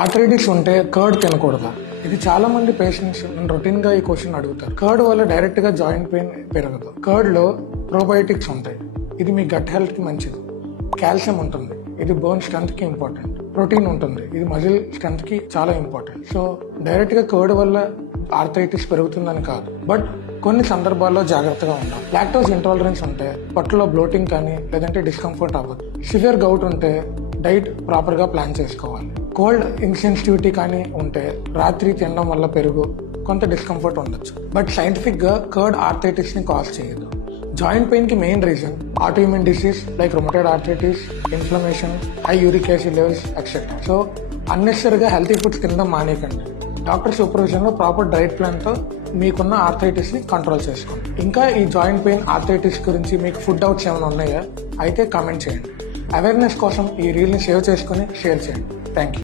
Arthritis ఉంటే curd తినకూడదా? ఇది చాలా మంది పేషెంట్స్ రొటీన్ గా ఈ క్వశ్చన్ అడుగుతారు. కర్డ్ వల్ల డైరెక్ట్ గా జాయింట్ పెయిన్ పెరగదు. కర్డ్ లో ప్రోబయోటిక్స్ ఉంటాయి, ఇది మీ గట్ హెల్త్ కి మంచిది. కాల్షియం ఉంటుంది, ఇది బోన్ స్ట్రెంత్ కి ఇంపార్టెంట్. ప్రోటీన్ ఉంటుంది, ఇది మజిల్ స్ట్రెంత్ కి చాలా ఇంపార్టెంట్. సో డైరెక్ట్ గా కర్డ్ వల్ల ఆర్థరైటిస్ పెరుగుతుందని కాదు, బట్ కొన్ని సందర్భాల్లో జాగ్రత్తగా ఉండాలి. లాక్టోజ్ ఇంటాలరెన్స్ ఉంటే పొట్టలో బ్లోటింగ్ కానీ లేదంటే డిస్కంఫర్ట్ అవ్వదు. సివియర్ గౌట్ ఉంటే డైట్ ప్రాపర్ గా ప్లాన్ చేసుకోవాలి. కోల్డ్ ఇన్సెన్సిటివిటీ కానీ ఉంటే రాత్రి తినడం వల్ల పెరుగు కొంత డిస్కంఫర్ట్ ఉండొచ్చు, బట్ సైంటిఫిక్ గా కర్డ్ ఆర్థరైటిస్ ని కాజ్ చేయదు. జాయింట్ పెయిన్ కి main reason autoimmune disease like rheumatoid arthritis, inflammation, high uric acid levels etcetera. So అన్నెసరీగా హెల్తీ ఫుడ్స్ తినడం మానేయకండి. డాక్టర్ సూపర్విజన్ లో ప్రాపర్ డైట్ ప్లాన్ తో మీకున్న ఆర్థరైటిస్ ని కంట్రోల్ చేసుకోండి. ఇంకా ఈ జాయింట్ పెయిన్ ఆర్థరైటిస్ గురించి మీకు ఫుడ్ డౌట్స్ ఏమైనా ఉన్నాయా అయితే కామెంట్ చేయండి. అవేర్నెస్ కోసం ఈ రీల్ ని సేవ్ చేసుకుని షేర్ చేయండి. Thank you.